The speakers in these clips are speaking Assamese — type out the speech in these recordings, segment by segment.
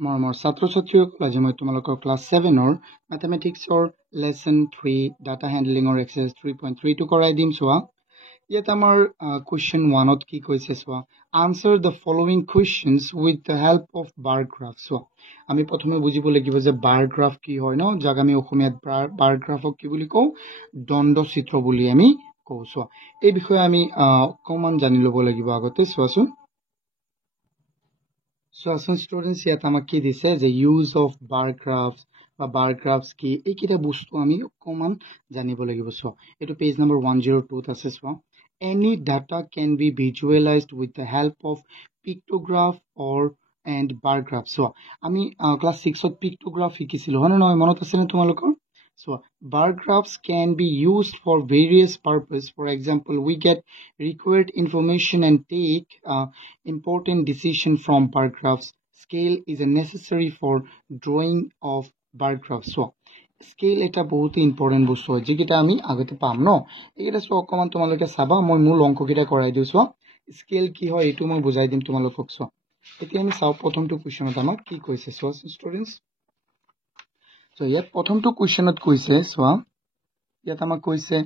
মৰমৰ ছাত্ৰ ছাত্ৰীসকল আজি মই তোমালোকৰ ক্লাছ 7ৰ মেথমেটিক্সৰ লেসন 3 ডাটা হেণ্ডলিঙৰ এক্সাৰসাইজ 3.3 কৰাই দিম চোৱা ইয়াত আমাৰ কোৱেশ্চন 1ত কি কৈছে চোৱা answer the following questions with the help of bar graph চোৱা আমি প্ৰথমে বুজিব লাগিব যে বাৰ গ্ৰাফ কি হয় ন যাক আমি অসমীয়াত বাৰ গ্ৰাফক কি বুলি কওঁ দণ্ড চিত্ৰ বুলি আমি কওঁ চোৱা এই বিষয়ে আমি অকমান জানি ল'ব লাগিব আগতে চোৱাচোন So, students, here we see the use of bar graphs or bar graphs ki ekita bostu ami common janibo lagibo so eto page number 102 ase so any data can be visualized with the help of pictograph or and bar graph so ami class 6 ot pictograph hikisilo hono noy monot ase ne tumalokor so bar graphs can be used for various purposes. For example, we get required information and take important decision from bar graphs. Scale is a necessary for drawing of bar graphs. So scale eta bahut important bostu jekita ami agote pam no ekita so okoman tomaloke saba moi mul onko kita korai diu so scale ki hoy etu moi bujai dim tomalokok so eti ami saw prothom to question ot amak ki koise so students so yet prothom to question ot koise so yet amak koise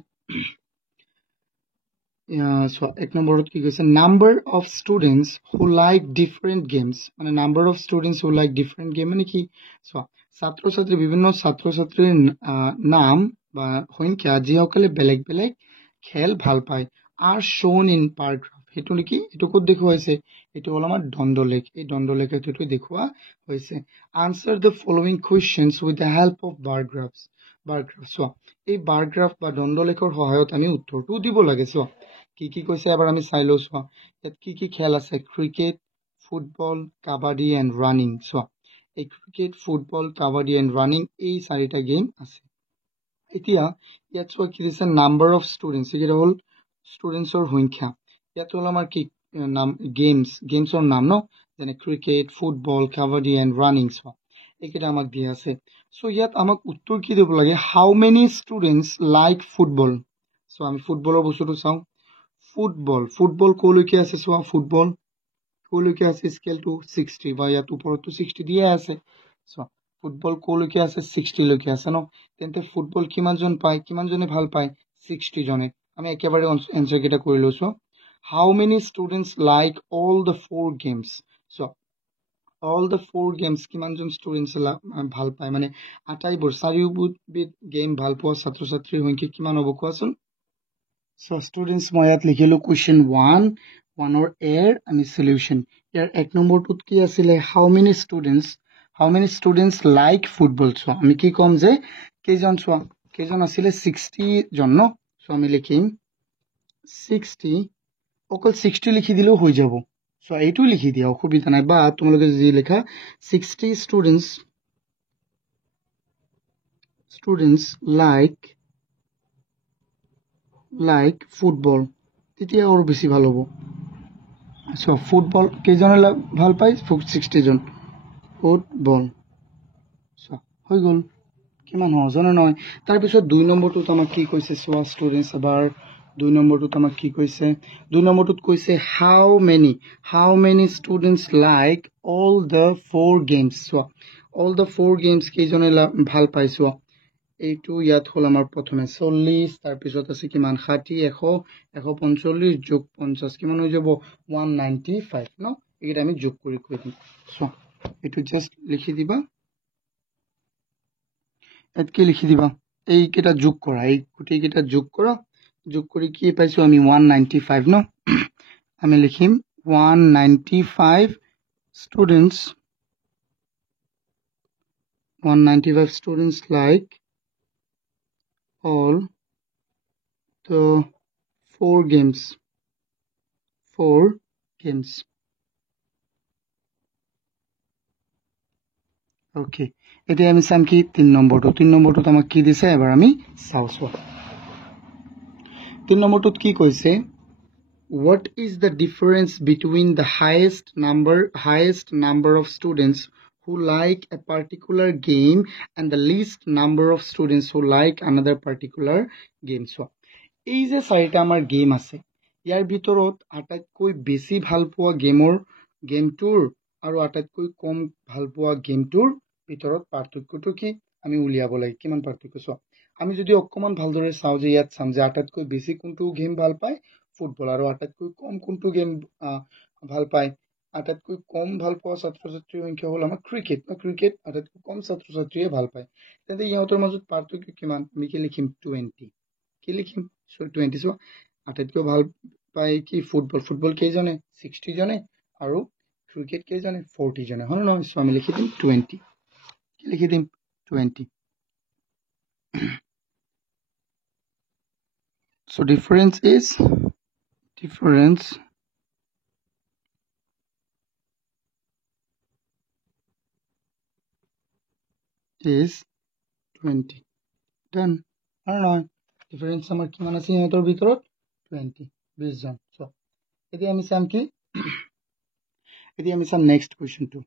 so ek number ot ki koise number of students who like different games mane number of students who like different game mane ki so ছাত্র ছাত্রী বিভিন্ন ছাত্র ছাত্রীর নাম বা সংখ্যা যিসকলে বেলেগ বেলেগ খেল ভাল পায় আর shown in bar graph হেতু নেকি এটো কত দেখুৱা হৈছে এটো হল আমাৰ দণ্ডলেখ এই দণ্ডলেখটো দেখুৱা হৈছে answer the following questions with the help of bar graphs so এই bar graph বা দণ্ডলেখৰ সহায়ত আমি উত্তৰটো দিব লাগে so কি কৈছে এবাৰ আমি চাই লও so ইয়াত কি খেল আছে cricket football kabaddi and running so cricket, football, kabaddi and running এই চাৰিটা গেম আছে এতিয়া ইয়াত চোৱা কি দিছে নাম্বাৰ অফ ষ্টুডেন্টস এটা হল ষ্টুডেন্টছৰ সংখ্যা ইয়াত হল আমাৰ কি নাম গেমছৰ নাম ন যেনে cricket football kabaddi and running চোৱা এইকেইটা আমাক দিয়া আছে সো ইয়াত আমাক উত্তৰ কি দিব লাগে how many students like football so আমি ফুটবলৰ বস্তুটো চাও ফুটবল কোলৈকে আছে চোৱা ফুটবল কোলৈকে আছে স্কেল টু 60 বা ইয়াত ওপৰতো 60 দিয়া আছে সো ফুটবল কোলৈকে আছে 60 লৈকে আছে ন তেন্তে ফুটবল কিমান জন পায় কিমান জনে ভাল পায় 60 জনে আমি একেবাৰে আনসাৰ কেটা কৰি লৈছো how many students like all the four games so all the four games কিমান জন ষ্টুডেন্টস ভাল পায় মানে আটাইবোৰ চাৰিওবিধ গেম ভাল পোৱা ছাত্ৰ ছাত্ৰীৰ সংখ্যা কিমান হ'ব কোৱাচোন সো ষ্টুডেন্টস মই ইয়াত লিখিলো question 1 or air and solution here ek number tut ki asile how many students like football so ami ki kom je kejon asile 60 jon no so ami likhim 60 okol 60 likhi dilo hoi jabo so eitu likhi dia okhubita nai ba tumaloge ji lekha 60 students like football titia or beshi bhalo hobo so football kejon ভাল পাই 60 জন ফুটবল so হৈ গল কিমান হজনে নহয় তাৰ পিছত 2 নম্বৰটো আমাক কি কৈছে সোৱা ষ্টুডেন্টস এবাৰ 2 নম্বৰটো আমাক কি কৈছে 2 নম্বৰটোত কৈছে how many students like all the four games so all the four games কেজনে ভাল পাইছো এইটো ইয়াত হল আমাৰ প্ৰথমে 40 তাৰ পিছত আছে কিমান 60 100 145 যোগ 50 কিমান হৈ যাব 195 ন এটা আমি যোগ কৰি কৈ দিম সো এটো জাস্ট লিখি দিবা এতকে লিখি দিবা এই কেটা যোগ কৰা এই গুটি কেটা যোগ কৰি কি পাইছো আমি 195 ন আমি লিখিম 195 students like all the four games okay এতিয়া আমি সাম কি 3 নম্বৰটো আমাক কি দিছে এবাৰ আমি চাওছো 3 নম্বৰটোত কি কৈছে what is the difference between the highest number of students who like a particular game and the least number of students who like another particular game so এই যে চাৰিটা আমাৰ গেম আছে ইয়াৰ ভিতৰত আটাইতকৈ বেছি ভাল পোৱা গেমটোৰ আৰু আটাইতকৈ কম ভাল পোৱা গেমটোৰ ভিতৰত পাৰ্থক্যটো কি আমি উলিয়াব লাগে কিমান পাৰ্থক্য চোৱা আমি যদি অকমান ভালদৰে চাওঁ যে ইয়াত চাম যে আটাইতকৈ বেছি কোনটো গেম ভাল পায় ফুটবল আৰু আটাইতকৈ কম কোনটো গেম ভাল পায় আটাইতকৈ কম ভাল পোৱা ছাত্ৰ ছাত্ৰীৰ সংখ্যা হ'ল আমাৰ ক্ৰিকেট ক্ৰিকেট আটাইতকৈ কম ছাত্ৰ ছাত্ৰীয়ে ভাল পায় তেন্তে ইহঁতৰ মাজত পাৰ্থক্য কিমান আমি কি লিখিম 20 কি লিখিম 20 চোৱা আটাইতকৈ ভাল পায় কি ফুটবল ফুটবল কেইজনে 60 জনে আৰু ক্ৰিকেট কেইজনে 40 জনে হয় নহয় সো আমি লিখি দিম 20 কি লিখি দিম 20 so difference is 20 done আৰু নহয় difference আমাৰ কিমান আছে ইহঁতৰ ভিতৰত 20 জন so এতিয়া আমি চাম কি এতিয়া আমি চাম নেক্সট কোৱেশ্চনটো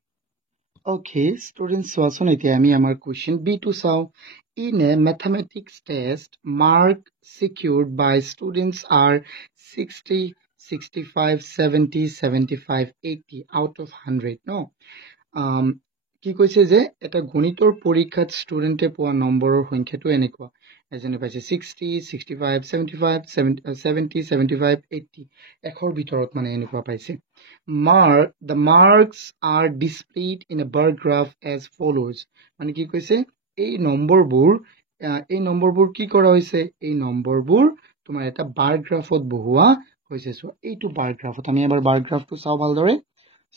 Okay, students, চোৱাচোন এতিয়া আমি আমাৰ question B to চাও in a mathematics test mark secured by students are 60 65 70 75 80 out of 100 no কি কৈছে যে এটা গণিতৰ পৰীক্ষাত ষ্টুডেন্টে পোৱা নম্বৰৰ সংখ্যাটো এনেকুৱা এজনে পাইছে 60 65 75 70 75 80 একৰ ভিতৰত মানে এনেকুৱা পাইছে the marks are displayed in a bar graph as follows মানে কি কৈছে এই নম্বৰবোৰ কি কৰা হৈছে এই নম্বৰবোৰ তোমাৰ এটা বাৰ গ্ৰাফত বহুৱা হৈছে সো এইটো বাৰ গ্ৰাফত আমি এবাৰ বাৰ গ্ৰাফটো চাও ভালদৰে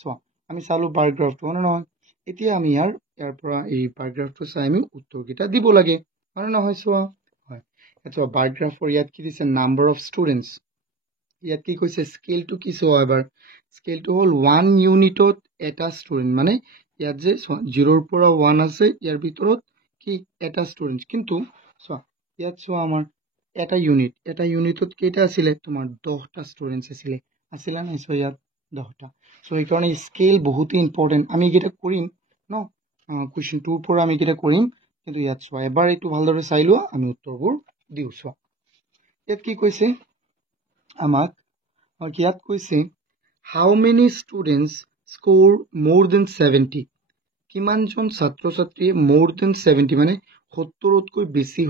সো আমি চালো বাৰ গ্ৰাফটো নহয় এতিয়া আমি ইয়াৰ পৰা এই বাৰ গ্ৰাফটো চাই আমি উত্তৰকেইটা দিব লাগে মানে নহয় চোৱা হয় এটা বাৰ গ্ৰাফৰ ইয়াত কি দিছে নাম্বাৰ অফ ষ্টুডেন্টস ইয়াত কি কৈছে স্কেলটো কি চোৱা এবাৰ স্কেলটো হল 1 ইউনিটত এটা ষ্টুডেন্ট মানে ইয়াত যে 0 ৰ পৰা 1 আছে ইয়াৰ ভিতৰত কি এটা ষ্টুডেন্ট কিন্তু চোৱা ইয়াত চোৱা আমাৰ এটা ইউনিটত কেইটা আছিল তোমাৰ 10টা ষ্টুডেন্টস আছিল না সো ইয়াত 10টা সো এই কাৰণে স্কেল বহুত ইম্পৰ্টেন্ট আমি এটা কৰিম ন কোৱেশ্চন 2 পৰা আমি এটা কৰিম কিন্তু ইয়াত চোৱা এবাৰ এইটো ভালদৰে চাই লোৱা আমি উত্তৰবোৰ দিও চোৱা ইয়াত কি কৈছে আমাক ইয়াত কৈছে how many students score more than 70 কিমান জন ছাত্ৰ ছাত্ৰীয়ে more than 70 মানে 70 তকৈ বেছি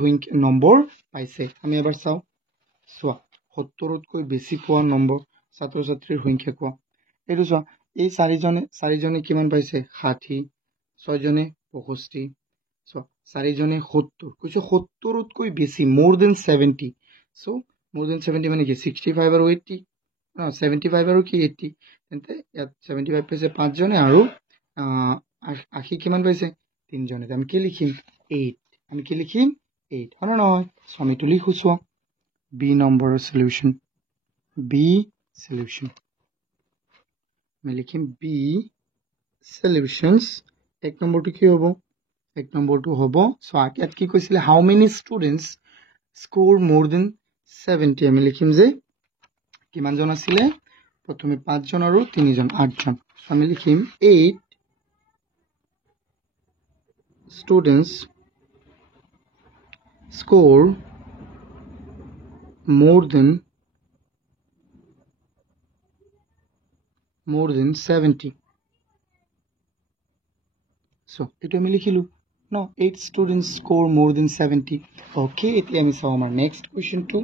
নম্বৰ পাইছে আমি এবাৰ চাও চোৱা 70 তকৈ বেছি পোৱা নম্বৰ ছাত্ৰ ছাত্ৰীৰ সংখ্যা কোৱা এইটো চোৱা এই চাৰিজনে কিমান পাইছে 60 ছয়জনে 65 চোৱা চাৰিজনে 70 কৈছে 70 তকৈ বেছি more than 70 so more than 70 মানে কি 65 আৰু 80 75 আৰু কি 80 তেন্তে ইয়াত 75 পাইছে 5 জনে আৰু 80 কিমান পাইছে 3 জনে আমি কি লিখিম 8 আমি কি লিখিম 8 হয় নহয় সো আমি তো লিখো চোৱা B নম্বৰৰ সলিউশন আমি লিখিম B সলিউশনস এক নম্বৰটো কি হ'ব এক নম্বৰটো হ'ব সো ইয়াত কি কৈছিলে how many students score more than 70 আমি লিখিম যে কিমান জন আছিল প্ৰথমে 5 জন আৰু 3 জন 8 জন আমি লিখিম 8 students score more than 70 so এটা আমি লিখিলো no 8 students score more than 70 okay এতিয়া আমি চাও আমাৰ next question to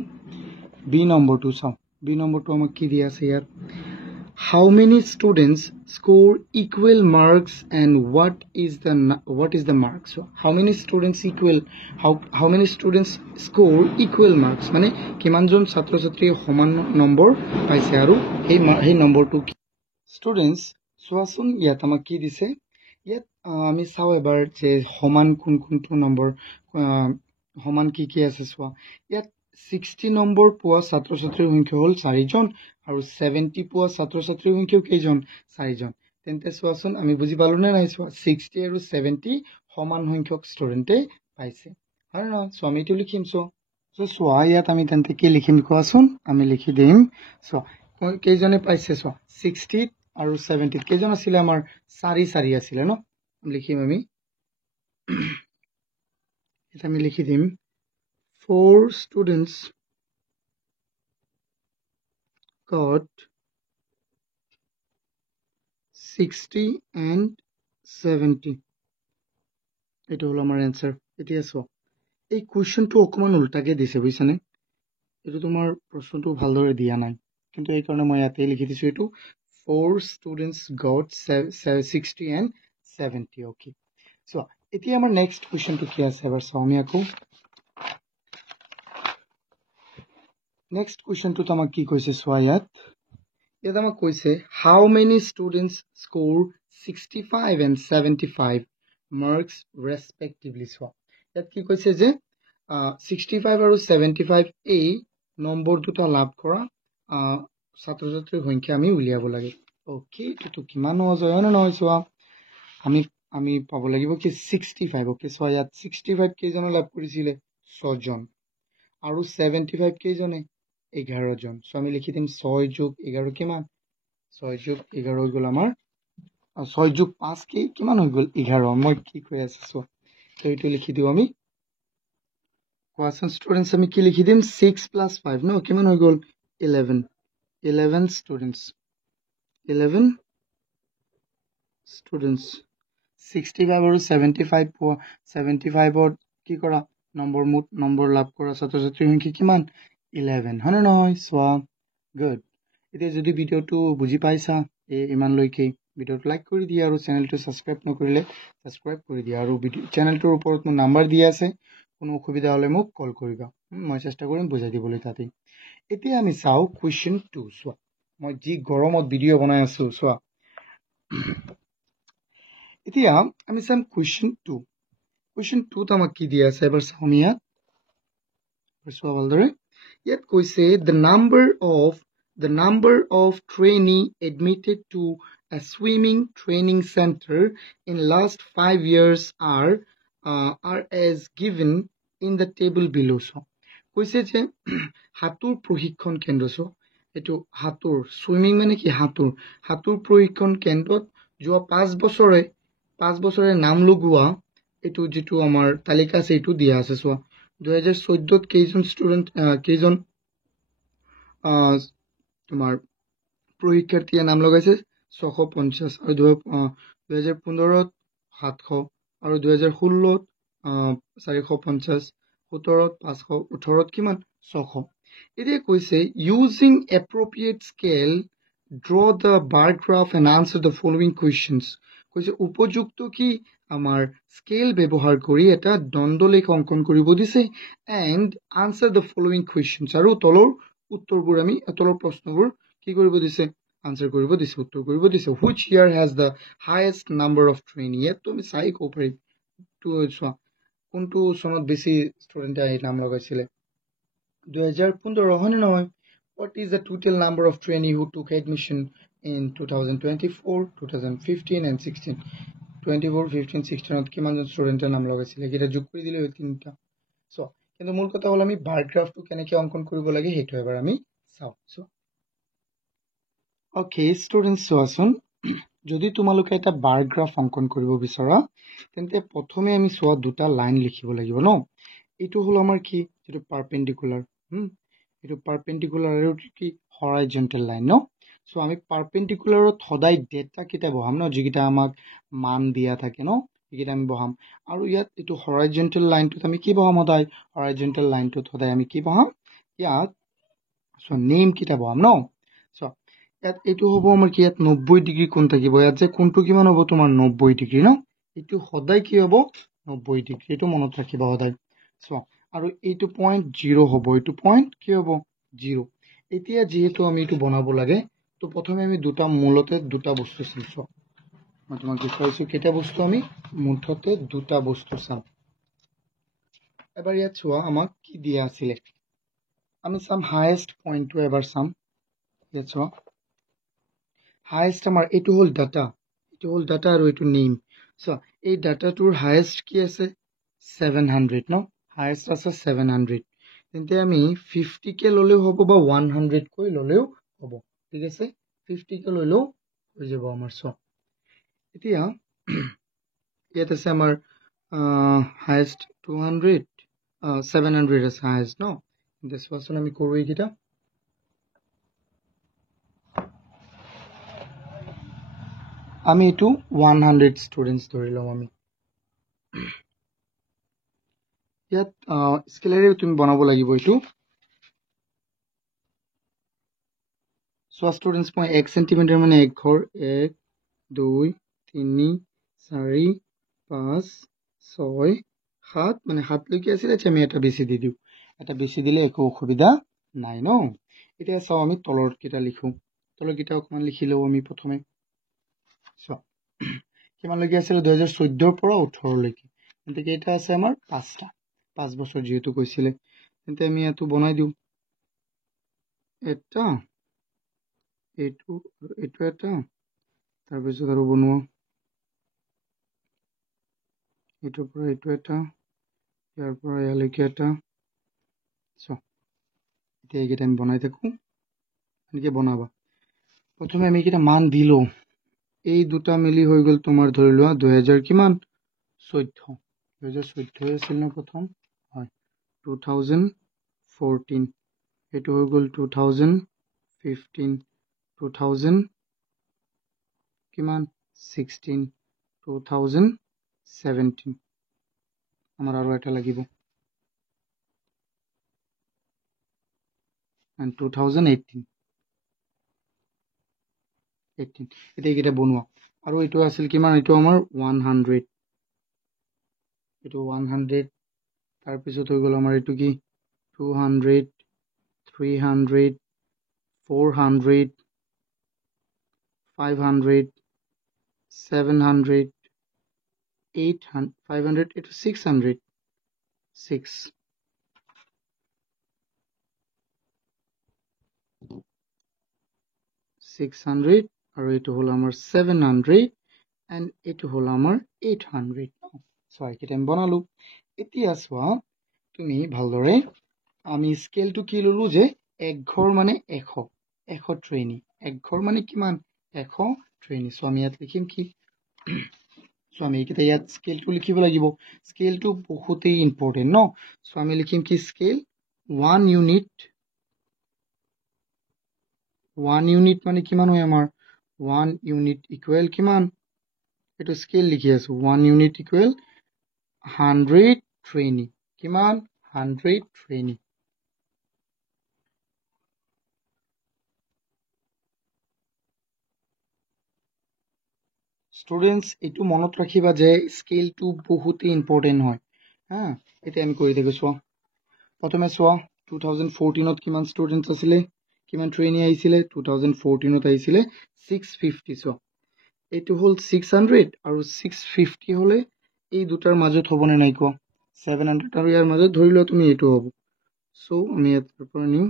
B নম্বৰটো চাও B নম্বৰটো আমাক কি দিয়া আছে ইয়াত how many students score equal marks and what is the marks so how many students score equal marks মানে কিমান জন ছাত্ৰ ছাত্ৰীয়ে সমান নম্বৰ পাইছে আৰু এই নম্বৰটো students চোৱাচোন ইয়াত আমাক কি দিছে ইয়াত আমি চাও এবাৰ যে সমান কোনটো নম্বৰ সমান কি আছে চোৱা ইয়াত 60 নম্বৰ পোৱা ছাত্ৰ ছাত্ৰীৰ সংখ্যা হ'ল 4 জন আৰু 70 পোৱা ছাত্ৰ ছাত্ৰীৰ সংখ্যা কেইজন 4 জন তেন্তে চোৱাচোন আমি বুজি পালো নে নাই চোৱা 60 আৰু 70 সমান সংখ্যক ষ্টুডেন্টে পাইছে আৰু না সো আমি এটো লিখিম চোৱা ইয়াত আমি তেন্তে কি লিখিম কোৱাচোন আমি লিখি দিম চোৱা কেইজনে পাইছে চোৱা 60 আৰু 70 কেইজন আছিল আমাৰ 4 আছিল ন লিখিম আমি এটা আমি লিখি দিম 4 students got 60 and 70 এটা হলো আমার অ্যান্সার এতিয়া চোৱা এই কুৱেশ্যনটো অকমান উল্টাকে দিছে বুজিছানে এইটো তোমাৰ প্ৰশ্নটো ভালদৰে দিয়া নাই কিন্তু এই কাৰণে মই ইয়াতে লিখি দিছো এইটো 4 students got 60 and 70 okay so এতিয়া আমাৰ নেক্সট কুৱেশ্যনটো কি আছে এবাৰ চাওঁ আমি আকৌ নেক্সট কুৱেশ্যনটোত আমাক কি কৈছে চোৱা ইয়াত আমাক কৈছে how many students score 65 and 75 marks respectively চোৱা ইয়াত কি কৈছে যে 65 আৰু 75 এই নম্বৰ দুটা লাভ কৰা ছাত্ৰ ছাত্ৰীৰ সংখ্যা আমি উলিয়াব লাগে ওকে এটো কিমান হয় না নহয় চোৱা আমি পাব লাগিব কি 65 ওকে চোৱা ইয়াত 65 কেইজন লাভ কৰিছিলে 6 জন আৰু 75 কেইজনে 11 জন সো আমি লিখি দিম 6 যোগ 11 কিমান 6 যোগ 11 হৈ গ'ল আমাৰ 6 যোগ 5 কি কিমান হৈ গ'ল 11 মই কি কৈ আছো সো এইটো লিখি দিও আমি কোৱেশ্চন স্টুডেন্টস আমি কি লিখি দিম 6 plus 5 নো কিমান হৈ গ'ল 11 students 65 আৰু 75 পোৱা 75 ত কি কৰা নম্বৰ লাভ কৰা ছাত্ৰ ছাত্ৰীৰ সংখ্যা কিমান 11 হয়নে নহয় চোৱা গুড এতিয়া যদি ভিডিওটো বুজি পাইছা ইমান লৈকে ভিডিওটো লাইক কৰি দিয়া আৰু চেনেলটো সাবস্ক্ৰাইব নকৰিলে সাবস্ক্ৰাইব কৰি দিয়া আৰু চেনেলটোৰ ওপৰত মোৰ নাম্বাৰ দিয়া আছে কোনো অসুবিধা হলে মোক কল কৰিবা মই চেষ্টা কৰিম বুজাই দিবলৈ তাতে এতিয়া আমি চাও কোৱেশ্চন 2 চোৱা মই যি গৰমত ভিডিও বনাই আছো চোৱা এতিয়া আমি চাম কোৱেশ্চন 2 আমাক কি দিয়া আছে এবাৰ চাও আমি ইয়াত চোৱা ভালদৰে ইয়াত কৈছে the number of trainee admitted to a swimming training center in last 5 years are as given in the table below so কৈছে যে হাতুৰ প্ৰশিক্ষণ কেন্দ্ৰ so এটো হাতুৰ সুইমিং মানে কি হাতুৰ প্ৰশিক্ষণ কেন্দ্ৰত যোৱা 5 বছৰে নাম লগোৱা এটো যেটো আমাৰ তালিকা আছে এটো দিয়া আছে so 2014 ত কেইজন স্টুডেন্ট কেইজন তোমাৰ প্ৰশিক্ষাৰ্থীয়ে নাম লগাইছে 650 আৰু 2015 ত 700 আৰু 2016 ত 450 17 ত 500 18 ত কিমান 600 এতিয়া কৈছে using appropriate scale draw the bar graph and answer the following questions কৈছে উপযুক্ত কি আমাৰ স্কেল ব্যৱহাৰ কৰি এটা দণ্ডলেখ অঙ্কন কৰিব দিছে and answer the following questions আৰু তলৰ উত্তৰবোৰ আমি তলৰ প্ৰশ্নবোৰ কি কৰিব দিছে আনসাৰ কৰিব দিছে উত্তৰ কৰিব দিছে which year has the highest number of trainee তো আমি চাই কো পাৰি তো চোৱা কোনটো সনত বেছি ষ্টুডেন্ট আই নাম লগাইছিলে 2015 হনে নহয় what is the total number of trainee who took admission in 2024 2015 and 16 24 15 16 ত কিমান জন ষ্টুডেন্টৰ নাম লগাইছিলে কিটা যোগ কৰি দিলে তিনটা সো কিন্তু মূল কথা হল আমি বাৰ গ্ৰাফটো কেনেকৈ অঙ্কন কৰিব লাগে হেতু এবাৰ আমি চাও সো ওকে স্টুডেন্টস সোৱাচোন যদি তোমালোকে এটা বাৰ গ্ৰাফ অঙ্কন কৰিব বিচৰা তেন্তে প্ৰথমে আমি সোৱা দুটা লাইন লিখিব লাগিব ন এটো হল আমাৰ কি যেটো পাৰপেন্ডিকুলাৰ এটো পাৰপেন্ডিকুলাৰ আৰু কি হৰাইজন্টাল লাইন ন সো আমি পাৰপেন্ডিকুলাৰত সদায় ডেটা কিটা বহাম ন যিকিটা আমাক মান দিয়া থাকে ন এইকিটা আমি বহাম আৰু ইয়াত এটো হৰাইজন্টাল লাইনটোত আমি কি বহাম সদায় হৰাইজন্টাল লাইনটোত সদায় আমি কি বহাম ইয়াত সো নেম কিটা বহাম ন সো ইয়াত এটো হ'ব আমাৰ কি ইয়াত 90 ডিগ্ৰী কোণ থাকিব ইয়াত যে কোণটো কিমান হ'ব তোমাৰ 90 ডিগ্ৰী ন এটো সদায় কি হ'ব 90 ডিগ্ৰী এটো মনত ৰাখিবা সদায় সো আৰু এইটো পয়েন্ট 0 হ'ব এইটো পয়েন্ট কি হ'ব 0 এতিয়া যেহেতু আমি এটো বনাব লাগে তো প্ৰথমে আমি দুটা মূলতে দুটা বস্তু চাইছো মই তোমাক দেখাইছো কেটা বস্তু আমি মুঠতে দুটা বস্তু চাম এবাৰ ইয়াত চোৱা আমাক কি দিয়া আছিল আমি সাম হাইয়েস্ট পয়েন্টটো এবাৰ চাম ইয়াত চোৱা হাইয়েস্ট আমাৰ এটো হল ডাটা আৰু এটো নেম সো এই ডাটাটোৰ হাইয়েস্ট কি আছে 700 ন হাইয়েস্ট আছে 700 তেন্তে আমি 50 কে ললেও হ'ব বা 100 কৈ ললেও হ'ব ঠিক আছে 50 কে ললেও হৈ যাব আমাৰ সো এতিয়া ইয়াত আছে আমাৰ হাইয়েস্ট 200 700 আছে হাইয়েস্ট ন this was আমি কৰো এইকিটা আমি এইটো 100 ষ্টুডেণ্টছ ধৰি লওঁ আমি ইয়াত স্কেলেৰে তুমি বনাব লাগিব এইটো চোৱা ষ্টুডেণ্টছ মই 1 সেন্টিমিটাৰ মানে 1 ঘৰ 1 2 3 4 5 6 7 মানে 7 লৈকে আছিল এতিয়া আমি এটা বেছি দি দিওঁ এটা বেছি দিলে একো অসুবিধা নাই ন এতিয়া চাও আমি তলৰ কিটা লিখো তলৰ কিটা অকমান লিখি লও আমি প্ৰথমে চোৱা কিমান লৈকে আছিল 2014 ৰ পৰা 18 লৈকে তেন্তে কেইটা আছে আমাৰ 5টা 5 বছৰ যেহেতু কৈছিলে তেন্তে আমি এটো বনাই দিও এটা এইটো এটা তাৰ পিছত আৰু বনোৱা এইটোৰ পৰা এইটো এটা ইয়াৰ পৰা ইয়ালৈকে এটা সো এতিয়া এইকেইটা আমি বনাই থাকো এনেকে বনাবা প্ৰথমে আমি এইকেইটা মান দিলো এই দুটা মিলি হৈ গল তোমাৰ ধৰি লোৱা 2000 কিমান 14 2014 আছিল না প্ৰথম হয় 2014 এটো হৈ গল 2015 2000 কিমান 16 2017 আমাৰ আৰু এটা লাগিব and 2018 এটা এইকেইটা বনোৱা আৰু এইটো আছিল কিমান এইটো আমাৰ 100 এইটো 100 তাৰ পিছত হৈ গল আমাৰ এইটো কি 200 300 400 500 700 800 500 itu 600 6 600 আৰু এইটো হল আমাৰ 700 and এইটো হল আমাৰ 800 সো এইকেইটা আমি বনালো এতিয়া চোৱা তুমি ভালদৰে আমি স্কেলটো কি ললো যে এক ঘৰ মানে 100 100 ট্ৰেইনি এক ঘৰ মানে কিমান 100 ট্ৰেইনি সো আমি ইয়াত লিখিম কি সো আমি এইকেইটা ইয়াত স্কেলটো লিখিব লাগিব স্কেলটো বহুতেই ইম্পৰ্টেন্ট ন সো আমি লিখিম কি স্কেল 1 ইউনিট মানে কিমান হয় আমাৰ 1 ইউনিট ইকুৱেল কিমান এটো স্কেল লিখি আছো 1 ইউনিট ইকুৱেল 100 ট্ৰেইনি কিমান 100 ট্ৰেইনি স্টুডেন্টস এটো মনত ৰাখিবা যে স্কেলটো বহুতেই ইম্পৰ্টেন্ট হয় হা এটা আমি কৰি দেখো চোৱা প্ৰথমে চোৱা 2014 ত কিমান স্টুডেন্টস আছিলে কিমান ট্ৰেইনি আহিছিলে 2014 ত আহিছিলে 650 চোৱা এইটো হল 600 আৰু 650 হলে এই দুটাৰ মাজত হবনে নাই কোৱা 700 আৰু ইয়াৰ মাজত ধৰি লোৱা তুমি এইটো হ'ব সো আমি ইয়াৰ পৰা নিউ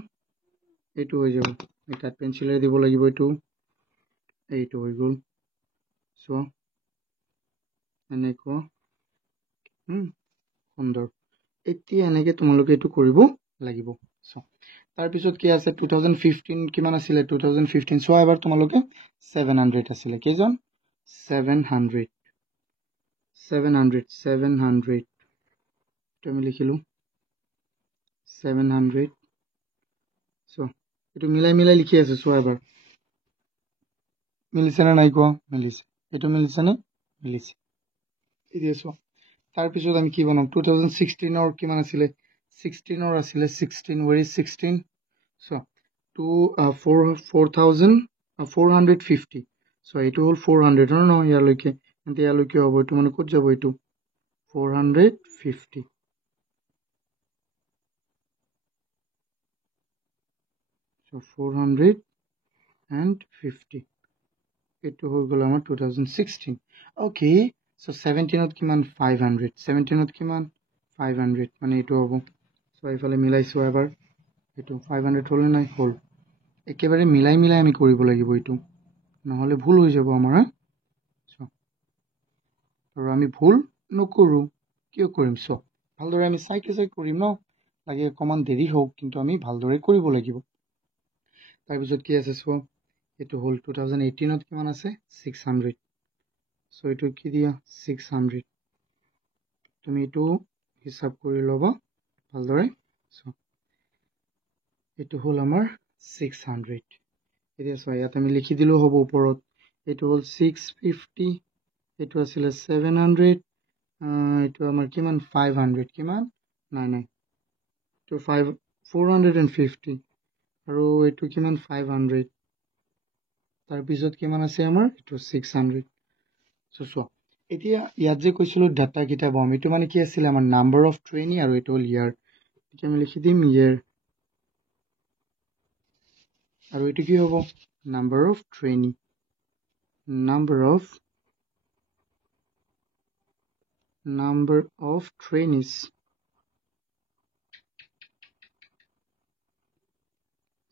এইটো হৈ যাব এটা পেন্সিলেৰে দিব লাগিব এইটো হৈ গল সো এনেকুৱা সুন্দৰ এতিয়া এনেকে তোমালোকে এইটো কৰিব লাগিব সো তাৰ পিছত কি আছে 2015 কিমান আছিল 2015 সো এবাৰ তোমালোকে 700 আছিল কেজন 700 তুমি লিখিলো 700 সো এটো মিলাই লিখি আছে সো এবাৰ মিলিছে না নাই কোৱা মিলিছে এটো মিলিছে না মিলিছে এতিয়া সো তাৰ পিছত আমি কি বনাম 2016 ৰ কিমান আছিল 16 ৰ আছিল 16 where is 16 so to 450 so এইটো হল 400 ন ইয়ালৈকে এন্তে ইয়ালৈকে হ'ব এইটো মানে কত যাব এইটো 450 so 450 এইটো হৈ গল আমাৰ 2016 ওকে so 17 ত কিমান 500 17 ত কিমান 500 মানে এইটো হ'ব so ইফালে মিলাইছো এবাৰ এইটো 500 হল নাই হল একেবাৰে মিলাই আমি কৰিব লাগিব এইটো নহলে ভুল হৈ যাব আমাৰ আৰু আমি ভুল নকৰো কিয় কৰিম সো ভালদৰে আমি চাই কৰিম ন লাগে অকমান দেৰি হোক কিন্তু আমি ভালদৰে কৰিব লাগিব তাৰ পিছত কি আছে সো এইটো হল 2018 ত কিমান আছে 600 সো এইটো কি দিয়া 600 তুমি এইটো হিসাব কৰি লবা ভালদৰে সো এইটো হল আমাৰ 600 এতিয়া সো ইয়াত আমি লিখি দিলো হ'ব ওপৰত এইটো হ'ল 650 এইটো আছিলে 700 এইটো আমাৰ কিমান 500 কিমান নাই নাই তো 450 আৰু এইটো কিমান 500 তাৰ পিছত কিমান আছে আমাৰ এইটো 600 সো চোৱা এতিয়া ইয়াত যে কৈছিলো ডাটা কিটা বম এইটো মানে কি আছিল আমাৰ নাম্বাৰ অফ ট্ৰেইনি আৰু এইটো হ'ল ইয়াৰ এতিয়া আমি লিখি দিম ইয়াৰ আৰু এইটো কি হ'ব number of trainee number of trainees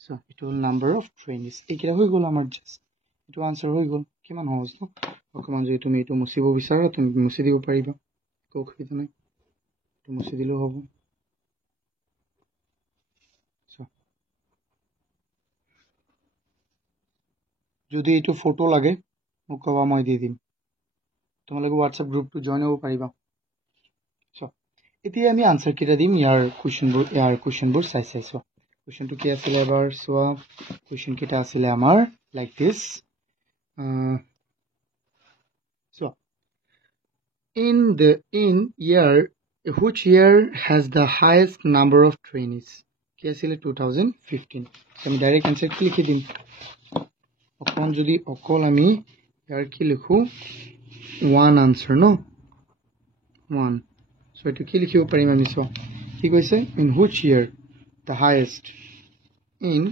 so it will number of trainees এইকিটা হৈ গ'ল আমাৰ জাস্ট এটো আনসার হৈ গ'ল কিমান সহজ ন অকমান যদি তুমি এটো মুছিব বিচাৰা তুমি মুছি দিব পাৰিবা কোক হিতে নাই এটো মুছি দিলেও হ'ব so যদি এটো ফটো লাগে মোক কবা মই দি দিম তোমালোকে WhatsApp গ্ৰুপটো জয়েন হ'ব পাৰিবা so এতিয়া আমি আনসাৰ কিটা দিম ইয়াৰ কোৱেশ্চনবোৰ চাই so question to কি আছিল এবাৰ সোয়া question কিটা আছিল আমাৰ like this so in year which year has the highest number of trainees কি আছিল 2015 so আমি ডাইরেক্ট आंसर কি লিখি দিম অকল যদি অকল আমি ইয়াৰ কি লিখো one answer no one so এটো কি লিখিব পাৰিম আমি so কি কৈছে in which year the highest in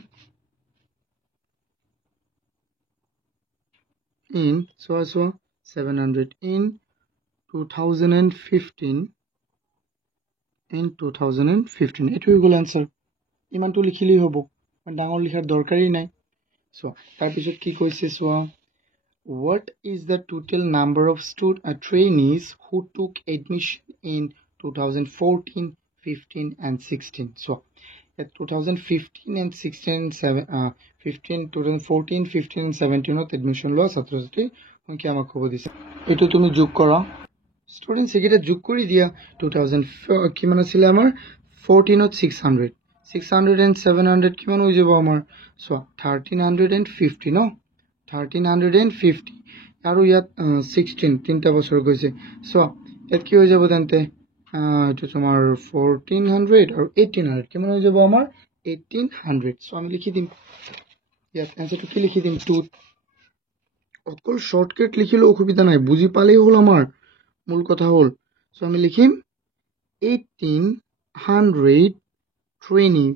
so 700 in 2015 এটো হল आंसर ইমান তো লিখিলি হ'ব ডাঙৰ লিখাৰ দৰকাৰই নাই so তাৰ পিছত কি কৈছে so what is the total number of trainees who took admission in 2014 15 and 16 so 2015 and 16 and 2014 15 and 17 to admission লোৱা ছাত্ৰছাত্ৰী সংখ্যা আমাক কব দিছে এটো তুমি যোগ কৰা স্টুডেন্টস একিটা যোগ কৰি দিয়া 2000 কিমান আছিল আমাৰ 14 ত 600 and 700 কিমান হৈ যাব আমাৰ so 1350 no 1350 আৰু ইয়াত 16 তিনটা বছৰ গৈছে so এত কি হৈ যাব তেন্তে এটো তোমাৰ 1400 আৰু 1800 কিমান হৈ যাব আমাৰ 1800 so আমি লিখি দিম ইয়াত आंसरটো কি লিখি দিম 2 অকল শর্টকাট লিখিলে অসুবিধা নাই বুজি পালেই হল আমাৰ মূল কথা হল so আমি লিখিম 1800 trainee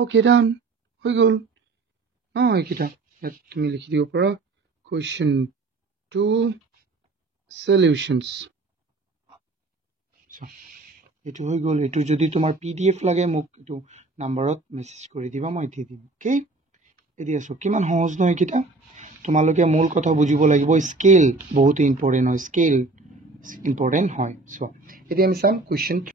okay done হৈ গল এইকিটা ইয়াত তুমি লিখি দিব পাৰা question 2 solutions so এটো হৈ গল এটো যদি তোমাৰ pdf লাগে মোক এটো নম্বৰত মেসেজ কৰি দিবা মই দি দিম ওকে এদিয়া সো কিমান সহজ নহয় কিটা তোমালোকে মূল কথা বুজিব লাগিব স্কেল বহুত ইম্পৰ্টেন্ট হয় স্কেল ইম্পৰ্টেন্ট হয় so এতিয়া আমি চাম question